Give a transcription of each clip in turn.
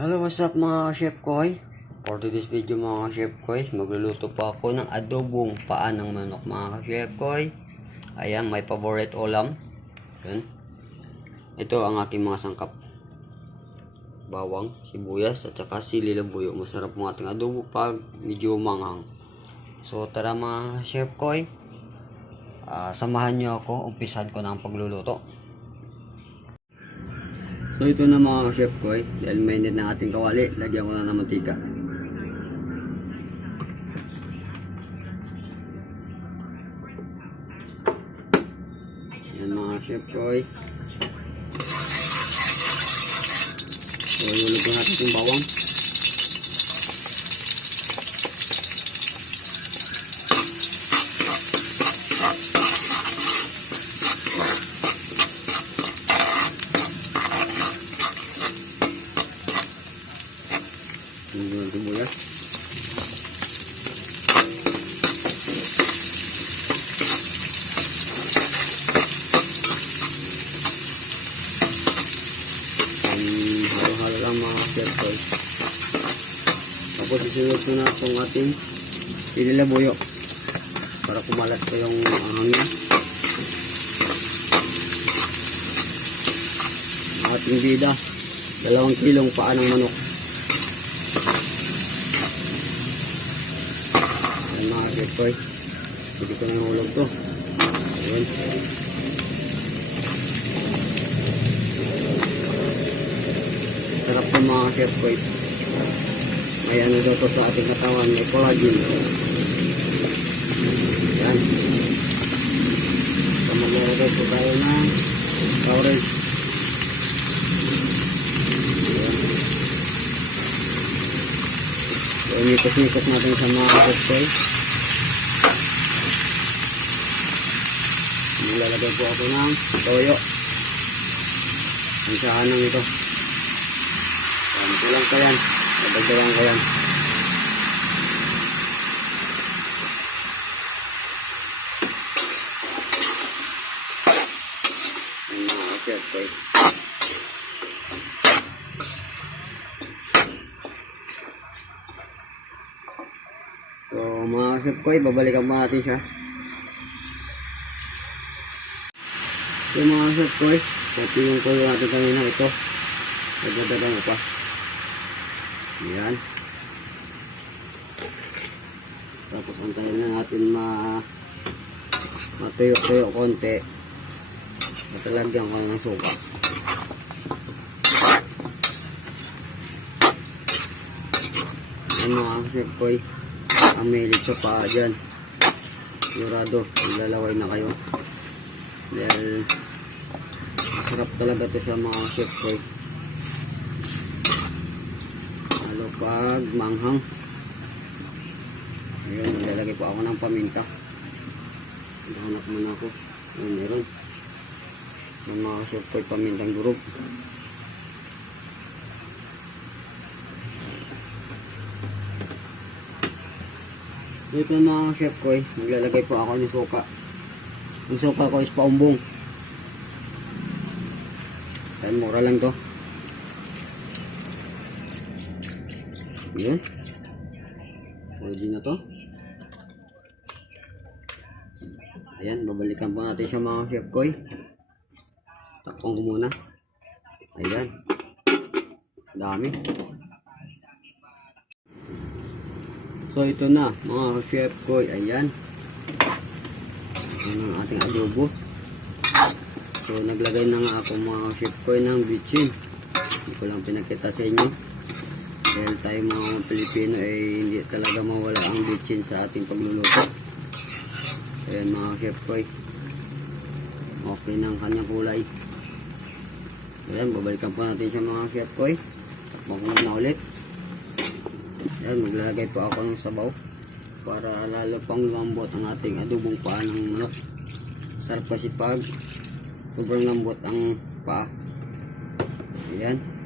Hello, what's up mga chef koy? For today's video mga chef koy, magluluto pa ako ng adobong paa ng manok mga chef koy. Ayan, may favorite ulam. Yan. Ito ang aking mga sangkap. Bawang, sibuyas, at saka sili labuyo. Masarap mga ating adobo pag medyo manghang. So tara mga chef koy, Ah, samahan niyo ako, umpisan ko na ang pagluluto. So ito na mga chef ko eh. Dahil mainit ng ating kawali, lagyan ko na ng mantika. Yan mga chef ko eh. So ko natin yung bawang. Yung yung sibuyas. Um, halo-halo lang mga chef ko. Tapos isunod ko na itong ating sililabuyo para kumalat ko yung hangin. Ang ating bida, dalawang kilong paa ng manok. Ayan mga ko. Hindi ko na hulog to. Ayan. Sarap ng mga chef ko. May ano daw to sa ating katawan, may collagen. Yan. So maglalagay po tayo ng. Yan. So umikas-mikas natin sa mga ko. Maglalagay po ako ng toyo. Ang sahanang ito. Yan, kulang ko yan. Nadagdagan ko yan. Chef ko. So mga chef ko, babalikan pa natin siya. So mga chef ko, pati yung kulo natin kanina ito. Nagdadagan ko pa. Yan. Tapos antayin na natin ma matuyo-tuyo konti. Matalagyan ko ng suka. Yan mga chef koy. Ang milig sa paa dyan. Sigurado, lalaway na kayo. Dahil masarap talaga to sa mga chef koy. Lalo pag manghang. Ayun, naglalagay po ako ng paminta. Nahanap muna ako. Ayun, meron. Yung mga koy pamintang durog. Dito mga chef koy, maglalagay po ako ng suka. Yung suka ko is paumbong. Ayan, mura lang to. Yun. Pwede na to. Ayan, babalikan po natin siya mga chef koy. Takpong ko muna. Ayan. Dami. So ito na mga chef koy. Ayan. Ayan ang ating adobo. So naglagay na nga ako mga chef koy ng bitchin. Hindi ko lang pinakita sa inyo. Dahil tayo mga Pilipino ay hindi talaga mawala ang bitchin sa ating pagluluto. Ayan mga chef koy. Okay na ang kanyang kulay. Ayan, babalikan po natin siya mga chef ko na ulit. Ayan, maglalagay po ako ng sabaw para lalo pang lumambot ang ating adobong paa ng manok. Sarap kasi pag sobrang lambot ang paa. Ayan.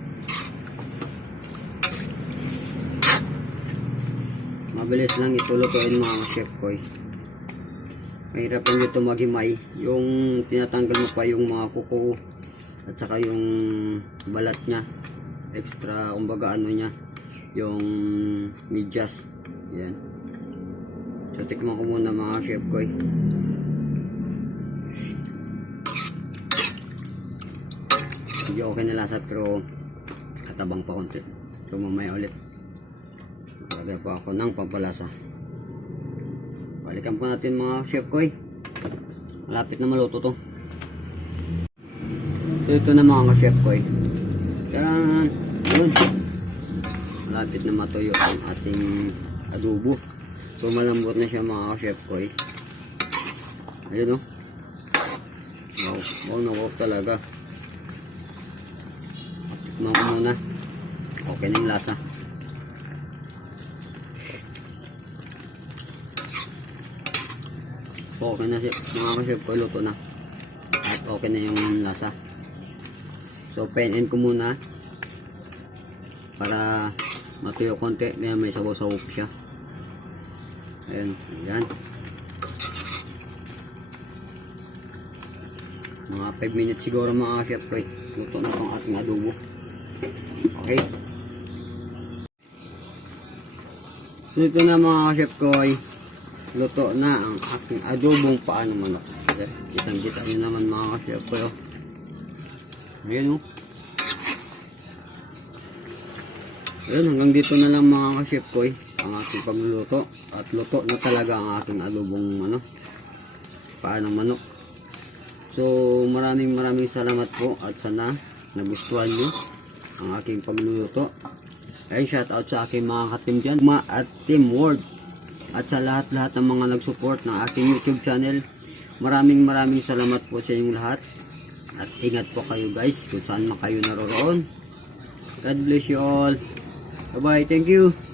Mabilis lang ito lutuin mga chef koy. Mahirap lang ito maghimay. Yung tinatanggal mo pa yung mga kuko at saka yung balat niya. extra kumbaga ano niya yung medyas yan so tikman ko muna mga chef ko eh. hindi okay na lasa pero katabang pa konti so mamaya ulit lagay pa ako ng pampalasa balikan po natin mga chef ko eh. malapit na maluto to so ito na mga chef ko eh. Yun. Malapit na matuyo ang ating adobo. So malambot na siya mga chef ko eh. Ayun oh. Wow, wow na wow talaga. Tikman ko muna. Okay na yung lasa. Okay na chef, mga chef ko luto na. At okay na yung lasa. So, pen ko muna para matuyo konti na may sabaw-sabaw siya. Ayan, ayan. Mga 5 minutes siguro mga chef eh. Luto na itong ating adobo. Okay. So, ito na mga chef ko ay luto na ang aking adobong paano manok. Kitang-kita nyo naman mga chef ko. oh. Ayan o. Ayan, hanggang dito na lang mga ka-chef ko eh, ang aking pagluluto. At luto na talaga ang aking adobong ano, paanong manok. So, maraming maraming salamat po at sana nagustuhan nyo ang aking pagluluto. Ayun, shout out sa aking mga katim dyan, Ma at Team Word. At sa lahat-lahat ng mga nag-support ng aking YouTube channel. Maraming maraming salamat po sa inyong lahat. At ingat po kayo guys kung saan man kayo naroroon. God bless you all. Bye bye. Thank you.